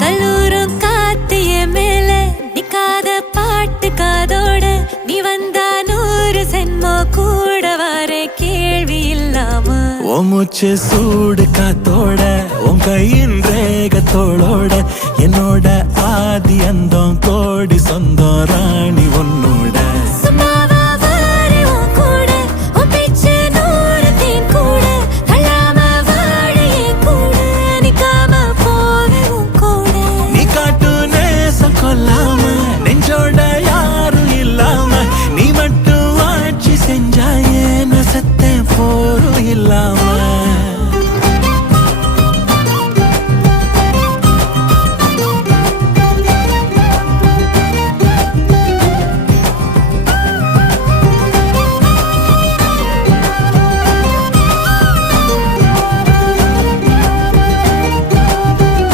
கல்லூரும் காத்திய மேல நிக்காத பாட்டு காதோட நீ வந்தா 100 சென்மோ கூட வர கேள்வி இல்லாம மூச்சு சூடு காத்தோட உன் கையின் ரேகத்தோளோட என்னோட ஆதி அந்தம்